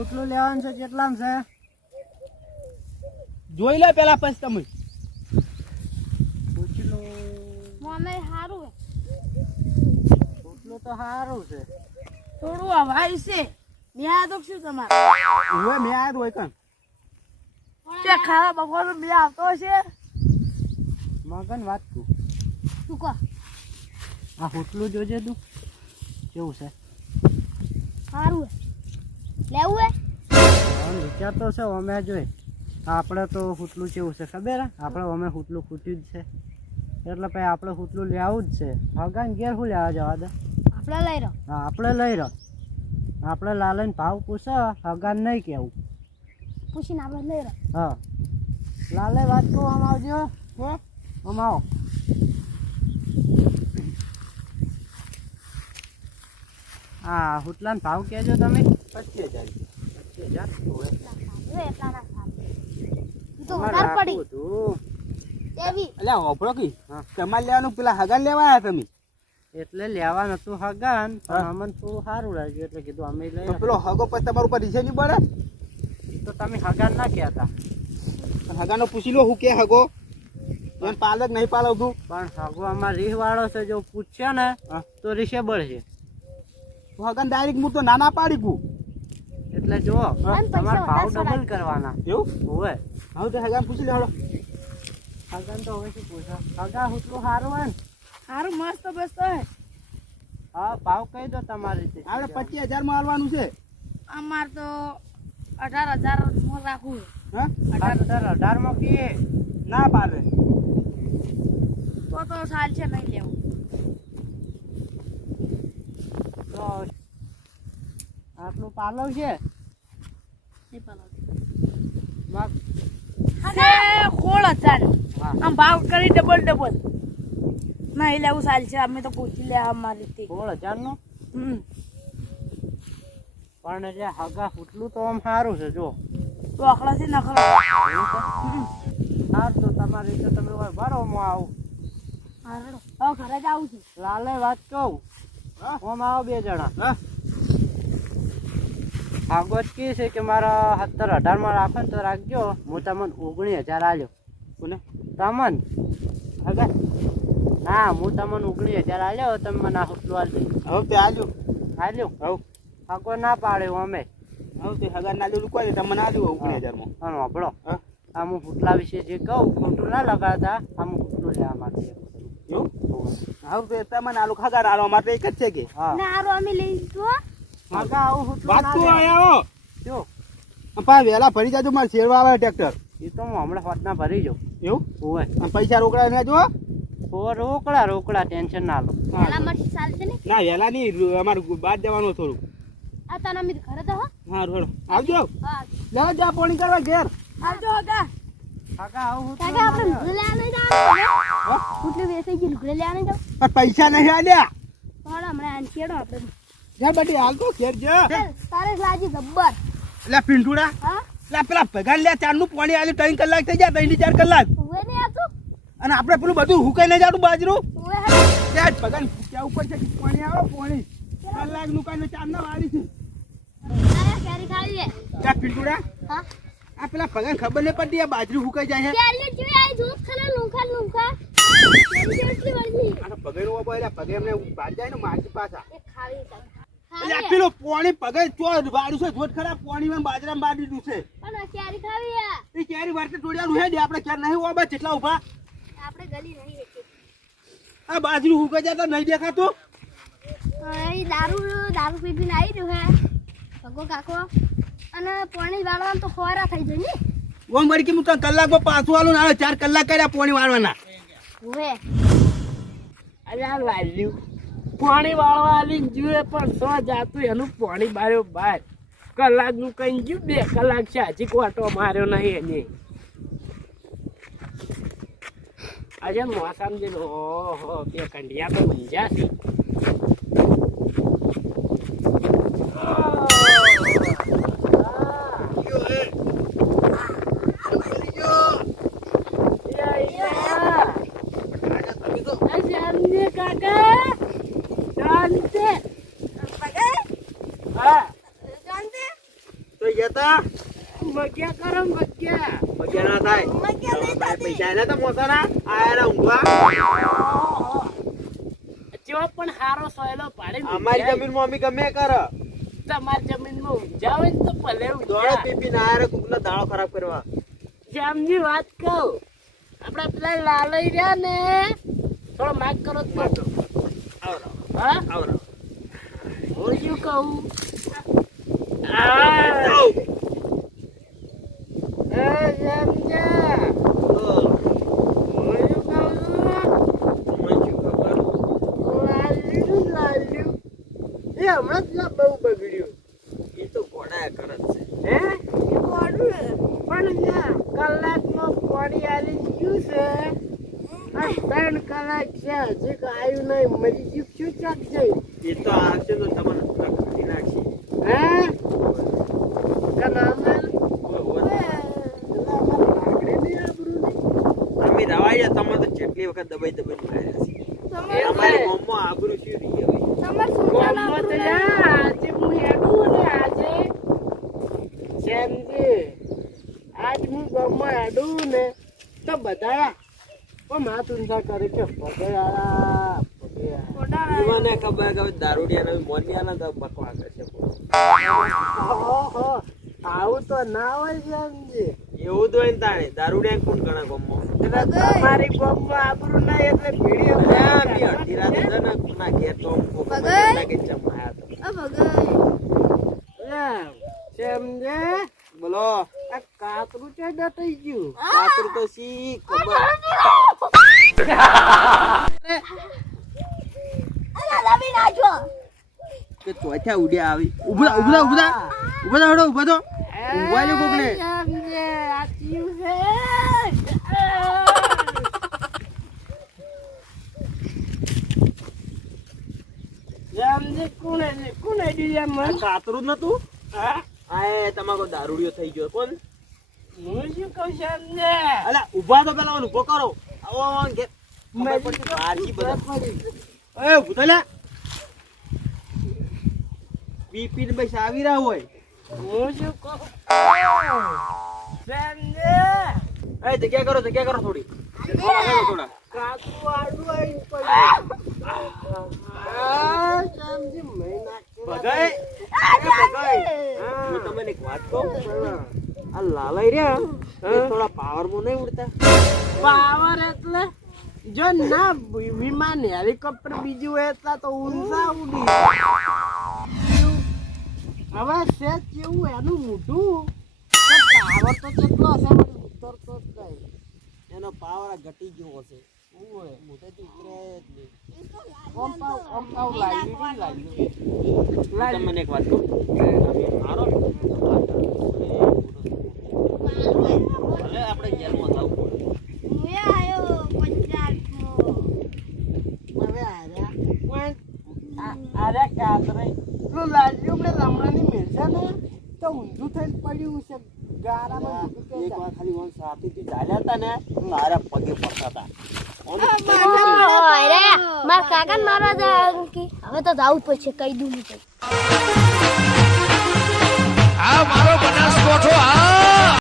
હોટલું લેવાનું છે કેટલામ છે? જોઈ લે પેલા પછી તમે. હોટલું મને સારું હોટલું તો સારું છે. થોડું હવાઈ છે. ન્યા તો શું તમારે? હવે મેં આયા હોય કણ? તે ખાવા બપોરનો બે આવતો છે મગન વાત તું શું કહો? આ હોટલું જોજે તું. કેવું છે? સારું લેવું હે વિચાર તો છે અમે જોઈ. આપણે તો હોટલું કેવું છે ખબર? આપણે અમે હુટલું ખૂટ્યું જ છે. એટલે પછી આપણે હુટલું લેવું જ છે. ભગવાન ઘેર શું લેવા જવા દે? આપણે લઈ રહ્યો. હા આપણે લઈ રહ્યો. આપણે લાલન ભાવ પૂછો હગાન નહીં કેવું પૂછીને આપણે લઈ રહ્યો. હા. લાલે વાત કહું આમ આવજો. આમ આવો. હા હુટલાન ભાવ કહેજો તમે. પચીસ હજાર પચીસ હજાર તમારે લેવાનું પેલા હગાન લેવા આયા તમે? એટલે લેવા નતું હગાન પણ અમને થોડું સારું લાગ્યું એટલે કીધું અમે લઈ પેલો હગો પછી તમારું ઉપર રીસે નહીં પડે? તો તમે હગાન ના કહેતા. હગાનો પૂછી લો હું કે હગો? પાલક નહીં પાલવતું પણ હગો અમાર રીહ વાળો છે જો પૂછશે ને હા. તો રીસેબલ છે. તો હગાન ડાયરેક્ટ હું તો નાના પાડી કું એટલે જો તમારે ભાવ ડબલ કરવાના. એવું? હોય હવે તો હગામ પૂછી લે હગન તો હવે શું પૂછો? હગા હુટલું સારું હોય ને? સારું મસ્ત બસ હે. હા ભાવ કહી દો તમારી રીતે. આપણે પચીસ હજારમાં આવવાનું છે. અમાર તો અઢાર હજારમાં રાખવું હા? અઢાર અઢારમાં કીએ ના પાડે. તો તો સાલ છે નહીં લેવું. તો આટલું પાલવ છે? મગ હજાર આમ ભાવ કરી ડબલ ડબલ નહીં લેવું સારું છે. અમે તો પૂછી લે અમારી રીતે. ખોળ હજારનું પણ જે હગા ફૂટલું તો આમ સારું છે જો. તો અકડાથી નખરો સારું તો તમારી રીતે તમે હું આવું. ઘરે જ આવું છું. લાલે વાત કહું. હું આવો બે જણા. હા. ભાગવત કી છે કે મારા સત્તર અઢાર રાખો ને તો રાખજો. હું તમને ઓગણીસ હજાર આલ્યો. કોને? તમન. હગા. ના હું તમને ઓગણીસ હજાર આલ્યો તમે મને આ હુટલું આલ દે. હવે તે આલ્યો. આલ્યો? હવે. હગો ના પાડ્યો અમે. હવે તે હગાન ના લેવું કોઈ તમને ના ઓગણી ઓગણીસ હજારમાં વાપરો. હા. આ હુટલા વિશે જે કહું ખોટું ના લગાડતા આમ હુટલું લેવા માંગુ એવું? હવે તમને આલુ હગાન આલો માટે એક જ છે કે. હા. ને અમે લઈ લીધું હગા આવું હુટલું વાત ના તું જો. પા વહેલા ભરી જાજો મારે શેરવા આવે ટ્રેક્ટર. એ તો હું હમણાં હોતના ભરી જાઉં. એવું? હોય અને પૈસા રોકડા ને જો. રોકડા રોકડા ટેન્શન ના લો. મરસી સાલ ને? ના વેલા નહીં અમારું બાદ જવાનું થોડું. આ તને અમે ઘરે તો હા. રોડ આવજો. હા. લેવા જા પાણી કરવા ઘેર. આવજો હગા. કાકા આપણે જવું પણ પૈસા નહીં આલ્યા પણ હમણાં આને છેડો આપણે. જા બટી હાલ તો ઘેર જા તારે લાજી ગબ્બર એટલે પિંટુડા. એટલે પેલા ભગાન લે ચારનું પાણી આલ્યું ત્રણ કલાક થઈ જાય ત્રણ ચાર કલાક. નહીં આવતું? અને આપણે પેલું બધું હુકાઈ નહીં જાડું બાજરું. ઉવે ત્યાં ભગાન ત્યાં ઉપર છે? પાણી આવે પાણી. કલાકનું કાંઈ ચાર ના વાળી છે. પિંટુડા. હા? આ પેલા ભગાન ખબર નહીં પડતી આ બાજરી હુકાઈ જાય નહીં દેખાતું? દારૂ દારૂ પી પીને આવી રહ્યું હે. ભગો કાકો. અને પાણી વાળવાનું તો ખોરા થઈ જાય ને. ઓમ વળી કે હું તને કલાકમાં પાછું આલું ને ચાર કલાક કર્યા પાણી વાળવાના. ઉવે અરે આ લાલ્યું પાણી વાળવા આલી જુએ પણ સો જાતું એનું પાણી બાર્યો બાર. કલાકનું કઈ ગયું બે કલાક છે હજી કોટો માર્યો નહીં એને. આજે મોસમ જે ઓહો બે કંડિયા તો ઊંઝા છે કાકા શાંતિ હા તો ભગ્યા કરો ને ભગ્યા પગ્યા ના થાય મગ્યા નહીં ભાઈ થતી. પૈસા એના તો મોસાના આયા ના ઊંઘવા જો પણ હારો સોયલો અમારી જમીનમાં અમે ગમે કર તમારી જમીનમાં ઊંઝા હોય ને તો ભલે દોડે ઊંઝા. પીપી ના આયા કુકનો દાળો ખરાબ કરવા જેમની વાત કહું આપડા પેલા લાલઈ રહ્યા ને થોડો માગ કરો તો આવરો. હા? આવરો. હું શું કહું? હમણાં જ ના બહુ બગડ્યું. એ તો ઘોડા કરે છે. હે? એ હે. પણ કલાકમાં પાણી આવી ગયું છે. આ ત્રણ કલાક છે. હજી આવ્યું નહીં. મરી ગયું શું ચાક જઈ એ તો આવશે તો તમારે કાઢી નાખશે હે? તમે તો જેટલી વખત દબાઈ દબાઈ માર્યા છે તમારે- અમારી આબરૂ શું રહી હવે? તમારે. આજે હું હેડું ને આજે. જેમજી આજ હું ગામમાં હેડું ને તો બધા માથ ઊંધા કરે કે ખોટા મને ખબર કે દારૂડિયા ને મોનિયા તો બકવા કરશે આવું તો ના હોય જેમજી. એવું તો હોય તાણે. દારૂડિયા કોણ ગણે ગમમાં એટલે તમારી ગામમાં આબરૂ ના એટલે બી રાતે ને કોના ઘેર તો આમ ના કે ચમાયા તો. આ ભગાઈ. સમજે બોલો. કાતરું છે દટાઈ ગયું કાતર તો સી ખબર. કે ચોથા ઉડ્યા આવી ઊભા ઊભા ઊભા ઊભા હડો ઊભા તો ઊંઘવા દે કોકને. આ મન કાતરું નતું હા આ તમારો દારૂડિયો થઈ ગયો કોણ હું શું કહું અલા ઊભા તો પેલા ઊભો કરો. આવો આવો ને ઘેર. ખબર પડતી બહારથી બધા. એ ઊભું થા લ્યા. બીપી ને બસ આવી રહ્યા હોય. હું શું કહું સમજે એ જગ્યા કરો જગ્યા કરો થોડી. થોડા. કરો આડું આવીને પડ્યું. એ બગાઈ હું. તમને એક વાત કહું? આ લાલાઈ રહ્યા એ થોડા પાવરમાં નહીં ઉડતા. પાવર એટલે જો ના વિમાન હેલિકોપ્ટર બીજું હોય એટલા તો ઊંચા ઉડી હવે સેજ જેવું એનું મોઢું? પાવર તો કેટલો હશે? પણ ઉતરતો જ નહીં. એનો પાવર ઘટી ગયો હશે. તમને એક વાત કહું કે અમે મારો ને, ભલે આપણે જેલમાં જવું પડે હું એ આયો પંચાયતમાં. હવે આર્યા પણ આ- આર્યા કાતરે પેલું લાલ્યું આપણે લમણાની મેલશે ને તો ઊંધું થઈને પડ્યું છે ગારામાં એક વાર ખાલી ચાલ્યા હતા ને પગે પડતા હતા. ઓને મારા કાકાને મારવા જવાનું હવે તો જવું પડશે કહી દઉં હું આ મારો બનાસકોઠો આ!